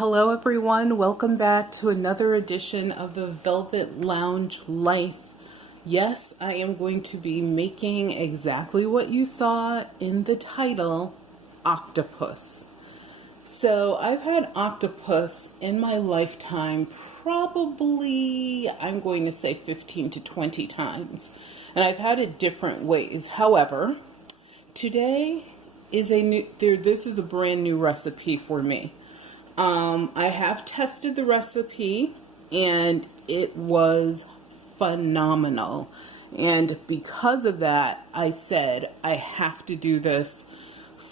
Hello everyone, welcome back to another edition of the Velvet Lounge Life. Yes, I am going to be making exactly what you saw in the title, Octopus. So I've had octopus in my lifetime probably, I'm going to say 15 to 20 times. And I've had it different ways. However, today is this is a brand new recipe for me. I have tested the recipe and it was phenomenal. And because of that, I said I have to do this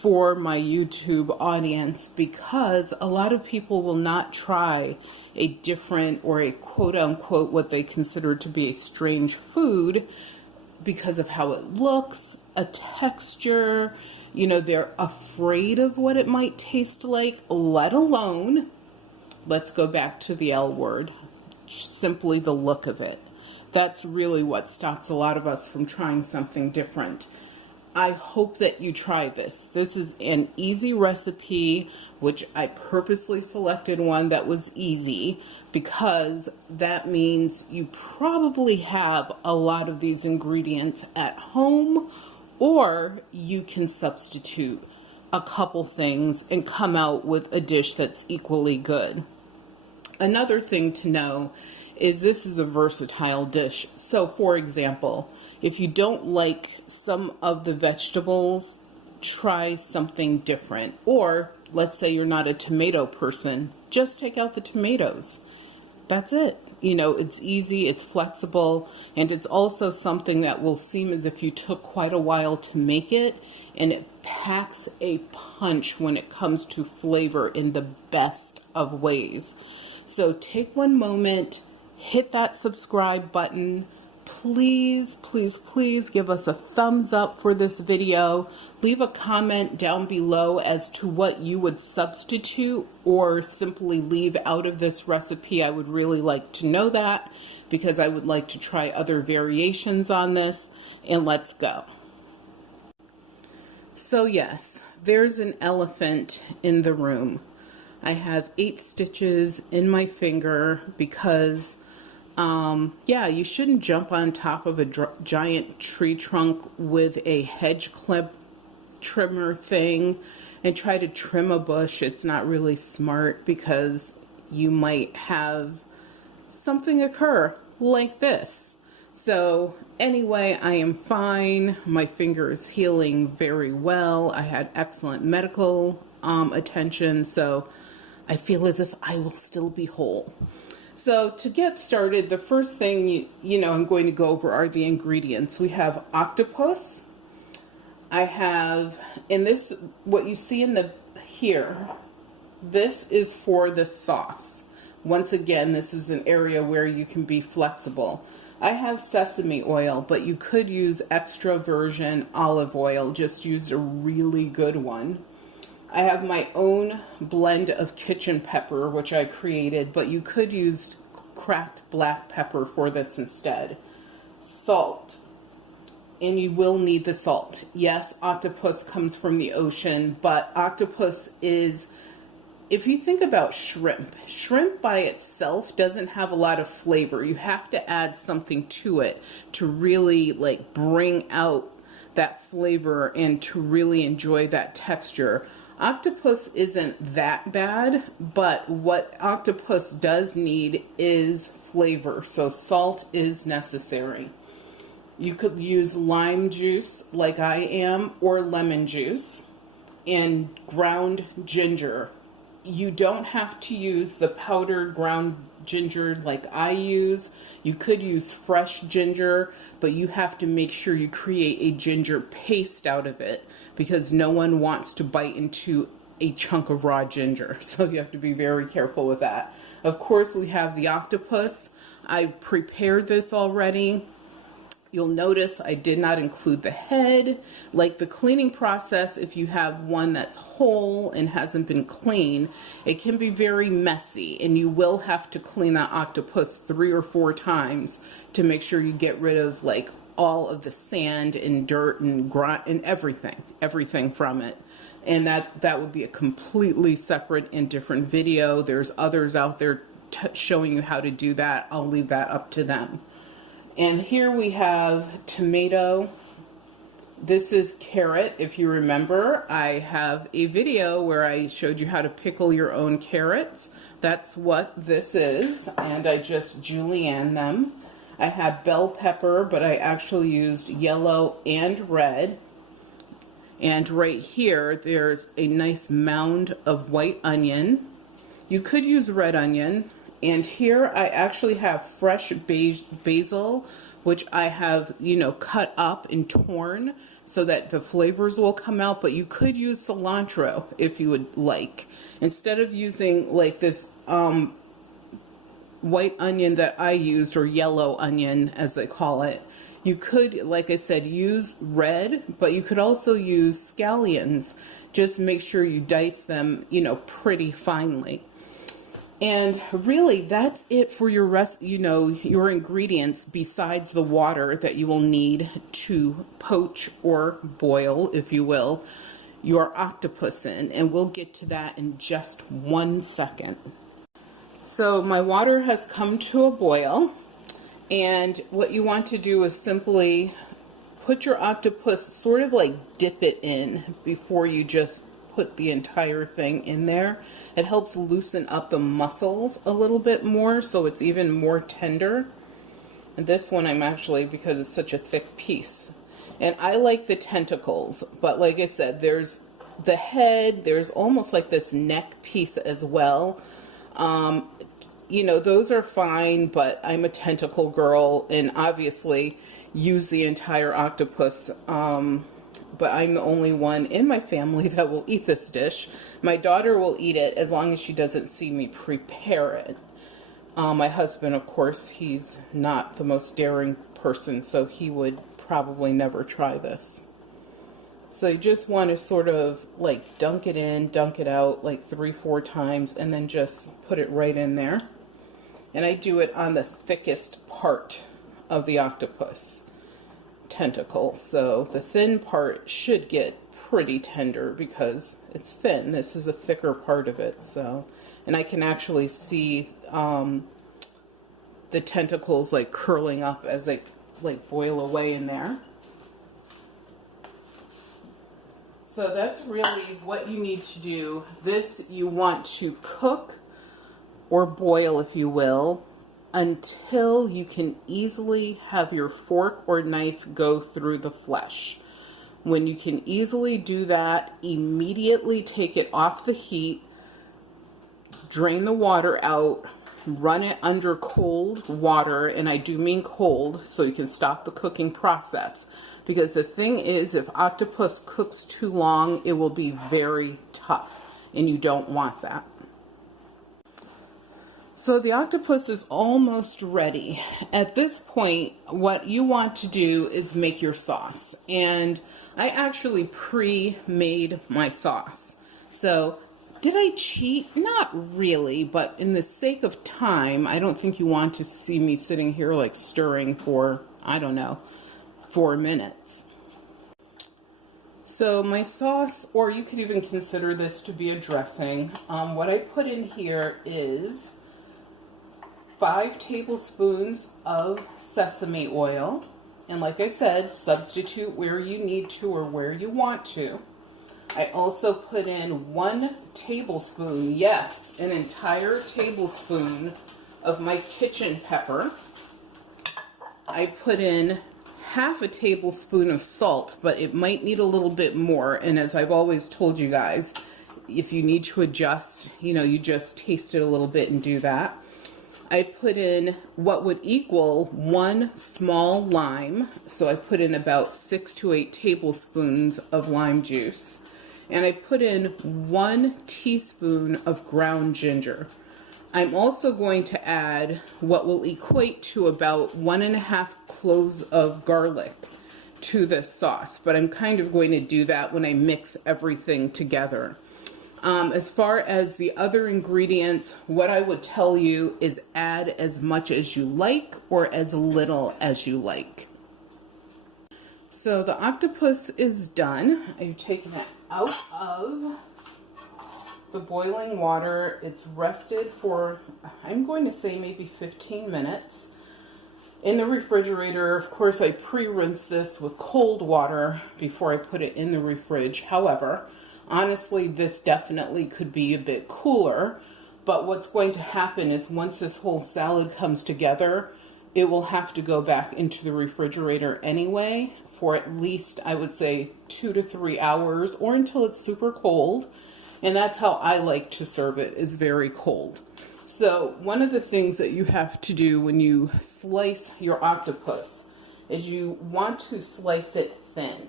for my YouTube audience because a lot of people will not try a different or a quote unquote what they consider to be a strange food because of how it looks, a texture. You know, they're afraid of what it might taste like, let alone, let's go back to the L word, simply the look of it. That's really what stops a lot of us from trying something different. I hope that you try this. This is an easy recipe, which I purposely selected one that was easy because that means you probably have a lot of these ingredients at home, or you can substitute a couple things and come out with a dish that's equally good. Another thing to know is this is a versatile dish. So for example, if you don't like some of the vegetables, try something different. Or let's say you're not a tomato person, just take out the tomatoes. That's it. You know, it's easy, it's flexible, and it's also something that will seem as if you took quite a while to make it, and it packs a punch when it comes to flavor in the best of ways. So take one moment, hit that subscribe button. Please, please, please give us a thumbs up for this video. Leave a comment down below as to what you would substitute or simply leave out of this recipe. I would really like to know that because I would like to try other variations on this. And let's go. So yes, there's an elephant in the room. I have 8 stitches in my finger because yeah, you shouldn't jump on top of a giant tree trunk with a hedge clip trimmer thing and try to trim a bush. It's not really smart because you might have something occur like this. So anyway, I am fine. My finger is healing very well. I had excellent medical attention, so I feel as if I will still be whole. So to get started, the first thing you know I'm going to go over are the ingredients. We have octopus. I have, and this, what you see in the here, this is for the sauce. Once again, this is an area where you can be flexible. I have sesame oil, but you could use extra virgin olive oil. Just use a really good one. I have my own blend of kitchen pepper, which I created, but you could use cracked black pepper for this instead. Salt, and you will need the salt. Yes, octopus comes from the ocean, but octopus is, if you think about shrimp by itself doesn't have a lot of flavor. You have to add something to it to really like bring out that flavor and to really enjoy that texture. Octopus isn't that bad, but what octopus does need is flavor, so salt is necessary. You could use lime juice like I am, or lemon juice, and ground ginger. You don't have to use the powdered ground ginger like I use. You could use fresh ginger, but you have to make sure you create a ginger paste out of it because no one wants to bite into a chunk of raw ginger. So you have to be very careful with that. Of course, we have the octopus. I prepared this already. You'll notice I did not include the head. Like the cleaning process, if you have one that's whole and hasn't been cleaned, it can be very messy, and you will have to clean that octopus 3 or 4 times to make sure you get rid of like all of the sand and dirt and grunt and everything from it. And that would be a completely separate and different video. There's others out there showing you how to do that. I'll leave that up to them. And here we have tomato. This is carrot. If you remember, I have a video where I showed you how to pickle your own carrots. That's what this is, and I just julienne them. I have bell pepper, but I actually used yellow and red. And right here, there's a nice mound of white onion. You could use red onion. And here I actually have fresh basil, which I have, cut up and torn so that the flavors will come out. But you could use cilantro if you would like. Instead of using like this white onion that I used, or yellow onion as they call it, you could, like I said, use red, but you could also use scallions. Just make sure you dice them, pretty finely. And really, that's it for your your ingredients besides the water that you will need to poach or boil, if you will, your octopus in. And we'll get to that in just 1 second. So my water has come to a boil. And what you want to do is simply put your octopus, sort of like dip it in before you just put the entire thing in there. It helps loosen up the muscles a little bit more, so it's even more tender. And this one I'm actually, because it's such a thick piece. And I like the tentacles, but like I said, there's the head, there's almost like this neck piece as well. Those are fine, but I'm a tentacle girl and obviously use the entire octopus. But I'm the only one in my family that will eat this dish. My daughter will eat it as long as she doesn't see me prepare it. My husband, of course, he's not the most daring person, so he would probably never try this. So you just want to sort of like dunk it in, dunk it out like 3-4 times, and then just put it right in there. And I do it on the thickest part of the octopus tentacle. So the thin part should get pretty tender because it's thin. This is a thicker part of it. So, and I can actually see the tentacles like curling up as they like boil away in there. So that's really what you need to do. This you want to cook or boil, if you will, until you can easily have your fork or knife go through the flesh. When you can easily do that, immediately take it off the heat, drain the water out, run it under cold water, and I do mean cold, so you can stop the cooking process. Because the thing is, if octopus cooks too long, it will be very tough, and you don't want that. So the octopus is almost ready. At this point, what you want to do is make your sauce. And I actually pre-made my sauce. So did I cheat? Not really, but in the sake of time, I don't think you want to see me sitting here like stirring for, 4 minutes. So my sauce, or you could even consider this to be a dressing, what I put in here is 5 tablespoons of sesame oil. And like I said, substitute where you need to or where you want to. I also put in 1 tablespoon, yes, an entire tablespoon of my kitchen pepper. I put in half a tablespoon of salt, but it might need a little bit more. And as I've always told you guys, if you need to adjust, you just taste it a little bit and do that. I put in what would equal 1 small lime. So I put in about 6 to 8 tablespoons of lime juice. And I put in 1 teaspoon of ground ginger. I'm also going to add what will equate to about 1.5 cloves of garlic to the sauce, but I'm kind of going to do that when I mix everything together. As far as the other ingredients, what I would tell you is add as much as you like or as little as you like. So the octopus is done. I've taken it out of the boiling water. It's rested for, I'm going to say maybe 15 minutes. In the refrigerator, of course, I pre-rinse this with cold water before I put it in the fridge. However, honestly, this definitely could be a bit cooler. But what's going to happen is once this whole salad comes together, it will have to go back into the refrigerator anyway for at least, I would say, 2 to 3 hours or until it's super cold. And that's how I like to serve it, is very cold. So one of the things that you have to do when you slice your octopus is you want to slice it thin.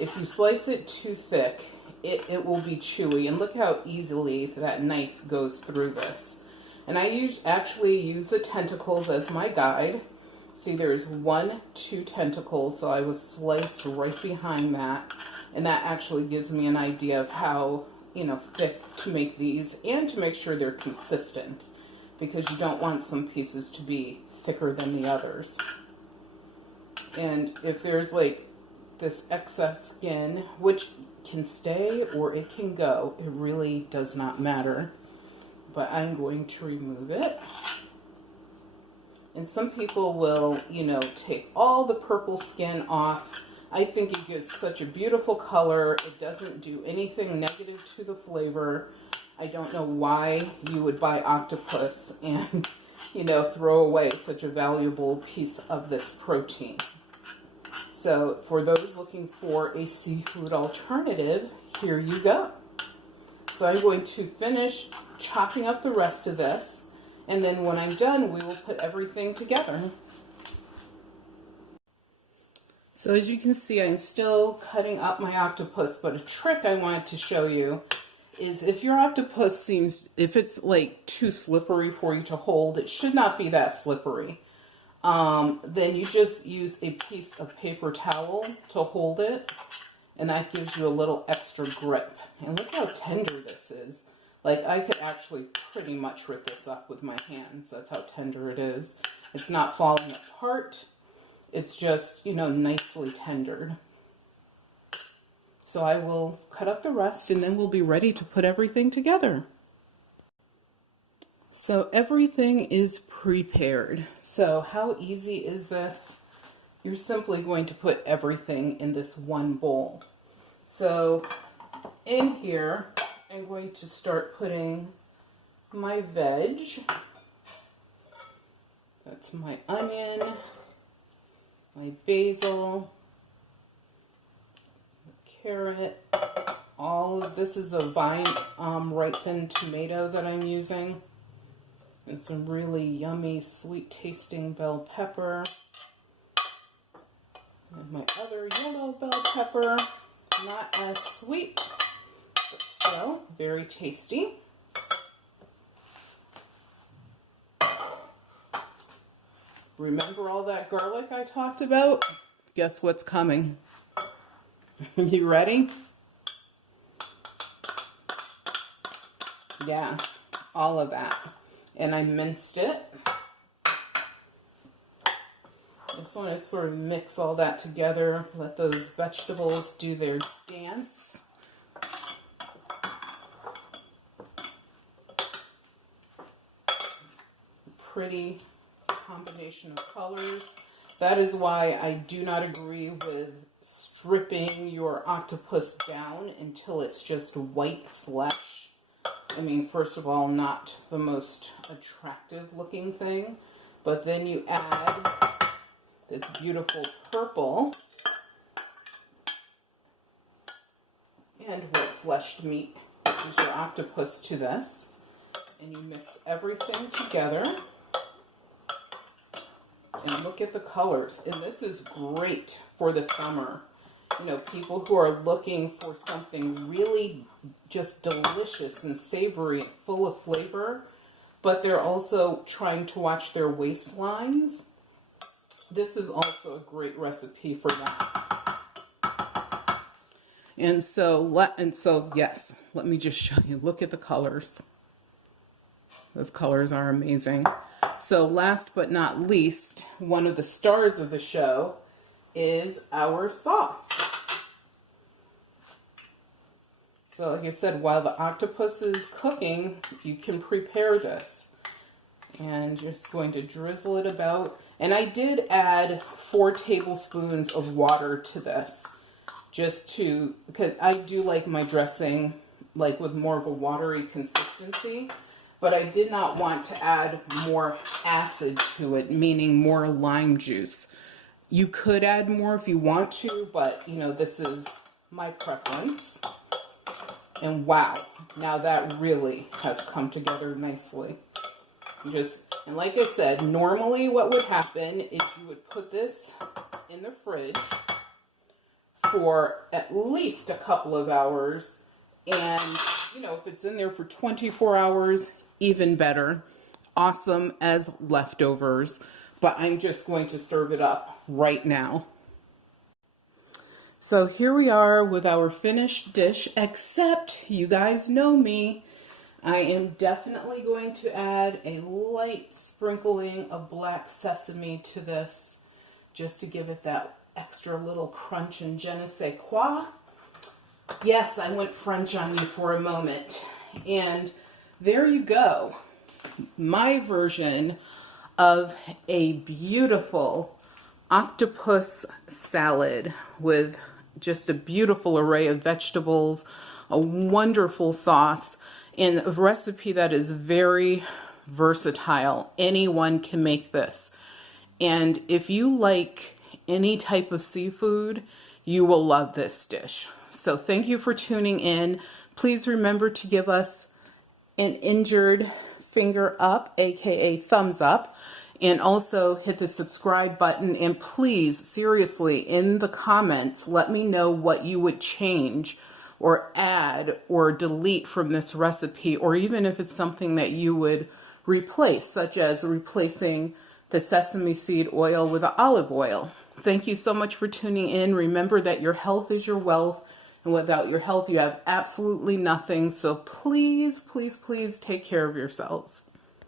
If you slice it too thick, it will be chewy. And look how easily that knife goes through this. And I actually use the tentacles as my guide. See, there's 2 tentacles, so I will slice right behind that. And that actually gives me an idea of how, thick to make these and to make sure they're consistent, because you don't want some pieces to be thicker than the others. And if there's like this excess skin, which can stay or it can go, it really does not matter. But I'm going to remove it. And some people will, take all the purple skin off. I think it gives such a beautiful color. It doesn't do anything negative to the flavor. I don't know why you would buy octopus and, throw away such a valuable piece of this protein. So for those looking for a seafood alternative, here you go. So I'm going to finish chopping up the rest of this. And then when I'm done, we will put everything together. So as you can see, I'm still cutting up my octopus, but a trick I wanted to show you is if your octopus if it's like too slippery for you to hold, it should not be that slippery. Then you just use a piece of paper towel to hold it, and that gives you a little extra grip. And look how tender this is. Like, I could actually pretty much rip this up with my hands. That's how tender it is. It's not falling apart. It's just, nicely tendered. So I will cut up the rest and then we'll be ready to put everything together. So everything is prepared. So how easy is this? You're simply going to put everything in this one bowl. So in here, I'm going to start putting my veg. That's my onion, my basil, carrot. All of this is a vine ripened tomato that I'm using. And some really yummy, sweet tasting bell pepper. And my other yellow bell pepper, not as sweet, but still very tasty. Remember all that garlic I talked about? Guess what's coming? You ready? Yeah, all of that. And I minced it. Just want to sort of mix all that together, let those vegetables do their dance. Pretty combination of colors. That is why I do not agree with stripping your octopus down until it's just white flesh. I mean, first of all, not the most attractive looking thing, but then you add this beautiful purple and white fleshed meat, which is your octopus, to this, and you mix everything together. And look at the colors. And this is great for the summer. People who are looking for something really just delicious and savory and full of flavor, but they're also trying to watch their waistlines. This is also a great recipe for that. And so yes, let me just show you. Look at the colors. Those colors are amazing. So last but not least, one of the stars of the show is our sauce. So like I said, while the octopus is cooking, you can prepare this. And just going to drizzle it about. And I did add 4 tablespoons of water to this, just to, because I do like my dressing like with more of a watery consistency, but I did not want to add more acid to it, meaning more lime juice. You could add more if you want to, but you know, this is my preference. And wow, now that really has come together nicely. And like I said, normally what would happen is you would put this in the fridge for at least a couple of hours. And, you know, if it's in there for 24 hours, even better. Awesome as leftovers. But I'm just going to serve it up right now. So here we are with our finished dish, except you guys know me. I am definitely going to add a light sprinkling of black sesame to this, just to give it that extra little crunch and je ne sais quoi. Yes, I went French on you for a moment. And there you go. My version of a beautiful octopus salad with just a beautiful array of vegetables, a wonderful sauce, and a recipe that is very versatile. Anyone can make this. And if you like any type of seafood, you will love this dish. So thank you for tuning in. Please remember to give us an injured finger up, aka thumbs up, and also hit the subscribe button. And please, seriously, in the comments, let me know what you would change or add or delete from this recipe, or even if it's something that you would replace, such as replacing the sesame seed oil with the olive oil. Thank you so much for tuning in. Remember that your health is your wealth, and without your health, you have absolutely nothing. So please, please, please take care of yourselves.